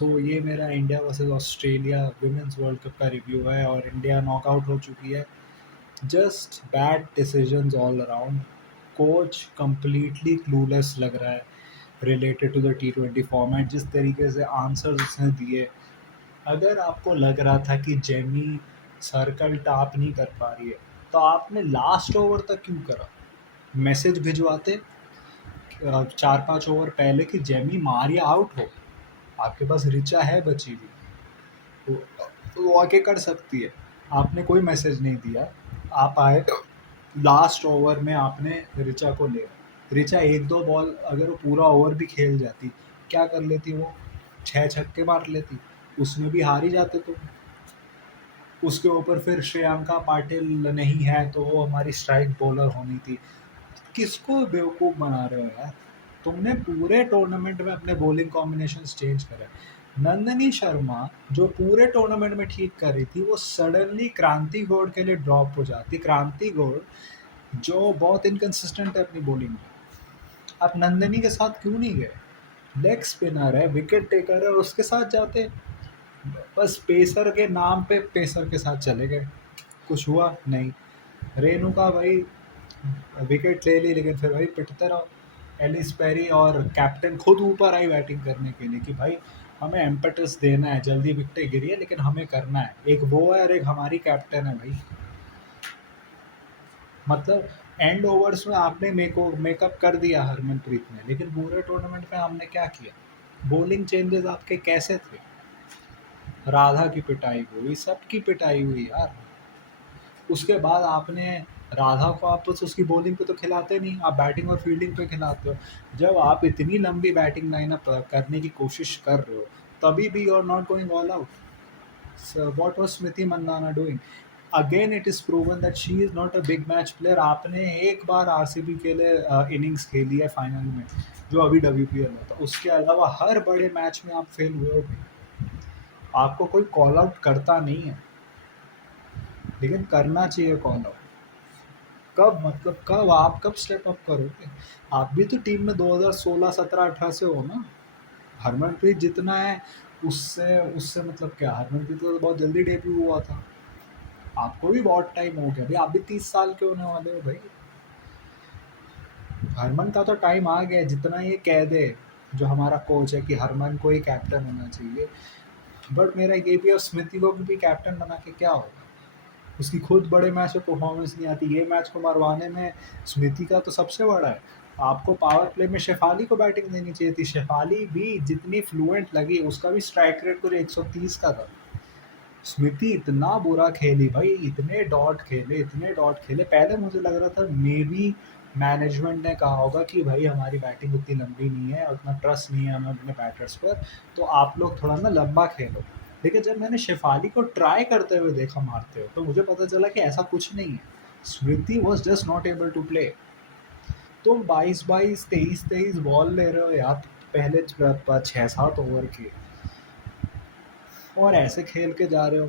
तो ये मेरा India versus Australia women's world cup का रिव्यू है और इंडिया नॉकआउट हो चुकी है। Just bad decisions all around. Coach completely clueless लग रहा है related to the T20 format. जिस तरीके से आंसर्स उसने दिए, अगर आपको लग रहा था कि जेमी सर्कल टाप नहीं कर पा रही है, तो आपने लास्ट ओवर तक क्यों करा? मैसेज भिजवाते 4-5 ओवर पहले कि जेमी मार या आउट हो। आपके पास रिचा है बची हुई, वो आके कर सकती है। आपने कोई मैसेज नहीं दिया। आप आए लास्ट ओवर में, आपने रिचा को ले। रिचा 1-2 बॉल अगर वो पूरा ओवर भी खेल जाती, क्या कर लेती वो? 6 छक्के मार लेती, उसमें भी हार ही जाते। तो उसके ऊपर फिर श्रेयांका पाटिल नहीं है तो वो हमारी स्ट्राइक बॉलर होनी थी। किसको बेवकूफ़ बना रहे हो यार? तुमने पूरे टूर्नामेंट में अपने बॉलिंग कॉम्बिनेशंस चेंज करे। नंदनी शर्मा जो पूरे टूर्नामेंट में ठीक कर रही थी, वो सडनली क्रांति गौड़ के लिए ड्रॉप हो जाती। क्रांति गौड़ जो बहुत इनकंसिस्टेंट है अपनी बॉलिंग में, आप नंदनी के साथ क्यों नहीं गए? लेग स्पिनर है, विकेट टेकर है, और उसके साथ जाते। बस पेसर के नाम पे पेसर के साथ चले गए, कुछ हुआ नहीं। रेणुका भाई विकेट ले ली, लेकिन फिर भाई पिटते रहो। एलिस पेरी और कैप्टन खुद ऊपर आई बैटिंग करने के लिए कि भाई हमें एम्पेटस देना है, जल्दी विकेटें गिरी है लेकिन हमें करना है। एक वो है और एक हमारी कैप्टन है भाई। मतलब एंड ओवर्स में आपने मेकअप कर दिया हरमनप्रीत ने, लेकिन पूरे टूर्नामेंट में हमने क्या किया? बॉलिंग चेंजेस आपके कैसे थे? राधा की पिटाई हुई, सबकी पिटाई हुई यार। उसके बाद आपने राधा को आप बस उसकी बॉलिंग पे तो खिलाते नहीं, आप बैटिंग और फील्डिंग पे खिलाते हो। जब आप इतनी लंबी बैटिंग लाइनअप करने की कोशिश कर रहे हो, तभी भी you are not going all out. What was Smriti Mandhana doing? Again it is proven that she is not a big match player. आपने एक बार आरसीबी के लिए इनिंग्स खेली है फाइनल में, जो अभी WPL में था। उसके अलावा हर बड़े मैच में आप फेल हुए हो भाई। आपको कोई कॉल आउट करता नहीं है, लेकिन करना चाहिए कॉल आउट। कब, मतलब कब आप कब स्टेप अप करोगे? आप भी तो टीम में 2016 17 18 से हो ना। हरमनप्रीत जितना है उससे उससे मतलब क्या? हरमनप्रीत तो बहुत जल्दी डेब्यू हुआ था। आपको भी बहुत टाइम हो गया भाई, आप भी 30 साल के होने वाले हो भाई। हरमन का तो टाइम आ गया है। जितना ये कह दे जो हमारा कोच है कि हरमन को ही कैप्टन होना चाहिए, बट मेरा ये भी है, स्मृति को भी कैप्टन बना के क्या होगा? उसकी खुद बड़े मैच में परफॉर्मेंस नहीं आती। ये मैच को मरवाने में स्मृति का तो सबसे बड़ा है। आपको पावर प्ले में शेफाली को बैटिंग देनी चाहिए थी। शेफाली भी जितनी फ्लुएंट लगी, उसका भी स्ट्राइक रेट पूरे 130 का था। स्मृति इतना बुरा खेली भाई, इतने डॉट खेले, इतने डॉट खेले। पहले मुझे लग रहा था मे बी मैनेजमेंट ने कहा होगा कि भाई हमारी बैटिंग उतनी लंबी नहीं है, उतना ट्रस्ट नहीं है हमें अपने बैटर्स पर, तो आप लोग थोड़ा ना लंबा खेलो। लेकिन जब मैंने शेफाली को ट्राई करते हुए देखा मारते हुए, तो मुझे पता चला कि ऐसा कुछ नहीं है। Smriti was just not able to play. तुम 22-22 23-23 बॉल ले रहे हो यार, पहले 6-7 ओवर के, और ऐसे खेल के जा रहे हो।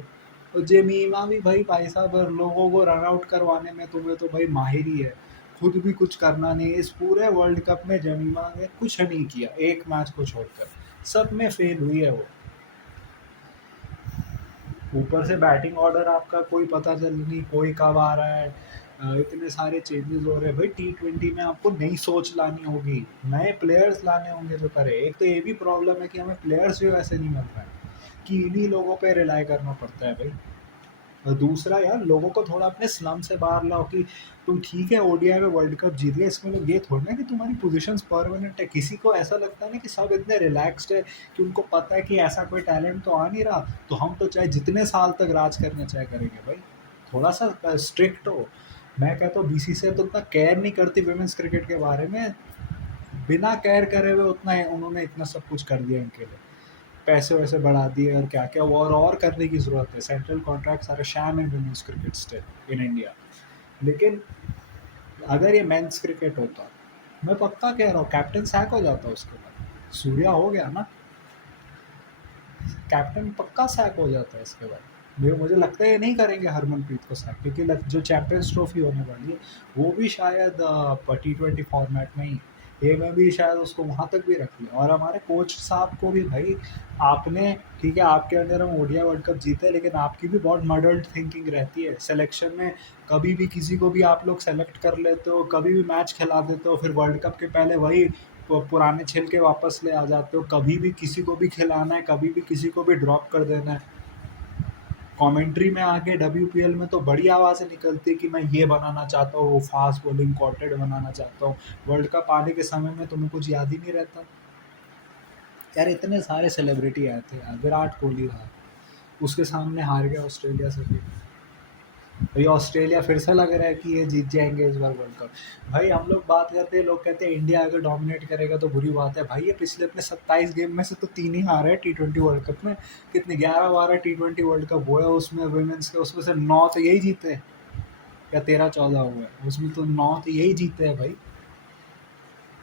और जेमीमा भी भाई साहब, लोगों को रन आउट करवाने में तुम्हें तो भाई माहिर ही है। खुद भी कुछ करना नहीं। इस पूरे वर्ल्ड कप में जेमीमा ने कुछ नहीं किया, एक मैच को छोड़कर सब में फेल हुई है वो। ऊपर से बैटिंग ऑर्डर आपका कोई पता चल नहीं, कोई कब आ रहा है। इतने सारे चेंजेस हो रहे हैं भाई। T20 में आपको नई सोच लानी होगी, नए प्लेयर्स लाने होंगे जो करे। एक तो ये भी प्रॉब्लम है कि हमें प्लेयर्स भी वैसे नहीं मिल रहे हैं, कि इन्हीं लोगों पे रिलाई करना पड़ता है भाई। और दूसरा यार, लोगों को थोड़ा अपने स्लम से बाहर लाओ कि तुम ठीक है ओडीआई में वर्ल्ड कप जीत गए, इसमें लोग ये थोड़ा ना कि तुम्हारी पोजीशंस परमानेंट है। किसी को ऐसा लगता है ना कि सब इतने रिलैक्स्ड है कि उनको पता है कि ऐसा कोई टैलेंट तो आ नहीं रहा, तो हम तो चाहे जितने साल तक राज करना चाहे करेंगे भाई। थोड़ा सा स्ट्रिक्ट हो। मैं कहता हूँ बीसीसीआई तो उतना केयर नहीं करती वुमेन्स क्रिकेट के बारे में। बिना केयर करे हुए उतना उन्होंने इतना सब कुछ कर दिया इनके लिए। पैसे वैसे बढ़ा दिए और क्या क्या, और करने की ज़रूरत है। Central contracts are a sham in women's cricket still in India. लेकिन अगर ये मेंस क्रिकेट होता, मैं पक्का कह रहा हूँ कैप्टन सैक हो जाता उसके बाद। सूर्या हो गया ना कैप्टन, पक्का सैक हो जाता है इसके बाद। मुझे लगता है ये नहीं करेंगे हरमनप्रीत को सैक, क्योंकि जो चैंपियंस ट्रॉफी होने वाली है वो भी शायद T20 फॉर्मेट में ही। ए में भी शायद उसको वहाँ तक भी रख लिया। और हमारे कोच साहब को भी भाई, आपने ठीक है आपके अंदर हम ओडीआई वर्ल्ड कप जीते, लेकिन आपकी भी बहुत मॉडर्न थिंकिंग रहती है सिलेक्शन में। कभी भी किसी को भी आप लोग सेलेक्ट कर लेते हो, कभी भी मैच खिला देते हो, फिर वर्ल्ड कप के पहले वही पुराने छिल के वापस ले आ जाते हो। कभी भी किसी को भी खिलाना है, कभी भी किसी को भी ड्रॉप कर देना है। कमेंट्री में आके डब्ल्यूपीएल में तो बड़ी आवाज़ें निकलती है कि मैं ये बनाना चाहता हूँ, फास्ट बॉलिंग क्वार्टेट बनाना चाहता हूँ। वर्ल्ड कप आने के समय में तुम्हें कुछ याद ही नहीं रहता। यार इतने सारे सेलिब्रिटी आए थे यार, विराट कोहली रहा, उसके सामने हार गया ऑस्ट्रेलिया से भी। भाई ऑस्ट्रेलिया फिर से लग रहा है कि ये जीत जाएंगे इस बार वर्ल्ड कप। भाई हम लोग बात करते हैं, लोग कहते हैं इंडिया अगर डोमिनेट करेगा तो बुरी बात है। भाई ये पिछले अपने 27 गेम में से तो 3 ही हारे हैं टी20 वर्ल्ड कप में। कितने 11-12 टी20 वर्ल्ड कप हुए उसमें वुमेन्स के, उसमें से 9 तो यही जीते हैं, या 13-14 हुए हैं, उसमें तो 9 तो यही जीते हैं भाई।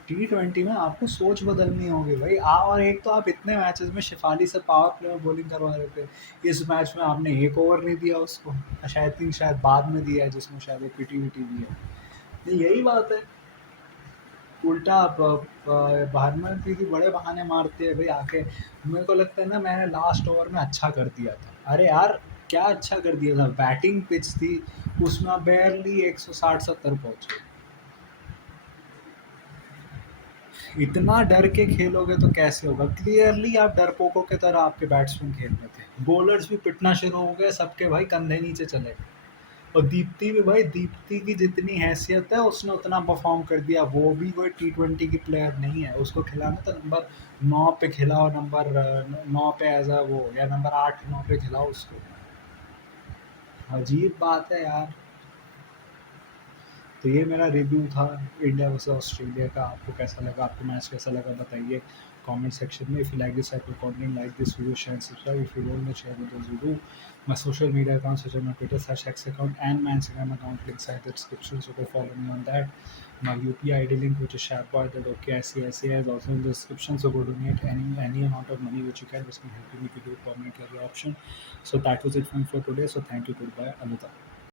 टी20 में आपको सोच बदलनी होगी भाई। और एक तो आप इतने मैचेस में शिफाली से पावर प्ले में बॉलिंग करवा रहे थे, इस मैच में आपने एक ओवर नहीं दिया उसको, शायद बाद में दिया है जिसमें शायद वो पीटी वीटी भी है। तो यही बात है, उल्टा बाहर की बड़े बहाने मारते हैं भाई आके। मेरे को लगता है ना, मैंने लास्ट ओवर में अच्छा कर दिया था। अरे यार क्या अच्छा कर दिया था, बैटिंग पिच थी, उसमें आप बेयरली 160-70 पहुंचे। इतना डर के खेलोगे तो कैसे होगा। क्लियरली आप डरपोकों की तरह आपके बैट्समैन खेल रहे थे, बॉलर्स भी पिटना शुरू हो गए, सबके भाई कंधे नीचे चले गए। और दीप्ति भी भाई, दीप्ति की जितनी हैसियत है उसने उतना परफॉर्म कर दिया। वो भी कोई टी20 की प्लेयर नहीं है, उसको खिलाना तो नंबर 9 पे खिलाओ, नंबर 9 पे एज अ वो, या नंबर 8-9 पे खिलाओ उसको। अजीब बात है यार। तो ये मेरा रिव्यू था इंडिया वर्सेस ऑस्ट्रेलिया का। आपको कैसा लगा, आपको मैच कैसा लगा बताइए कमेंट सेक्शन में। If you like this type of content, like this video, share, subscribe. If you don't know, share with those who do. My social media accounts such as my Twitter /X account and my Instagram account, links are in the description, so go follow me on that. My UPI ID link, which is sharpboy.okicca, is also in the description, so go donate any amount of money which you can, which can help you make a good permanent career option. So that was it from for today. So thank you, goodbye, Anita.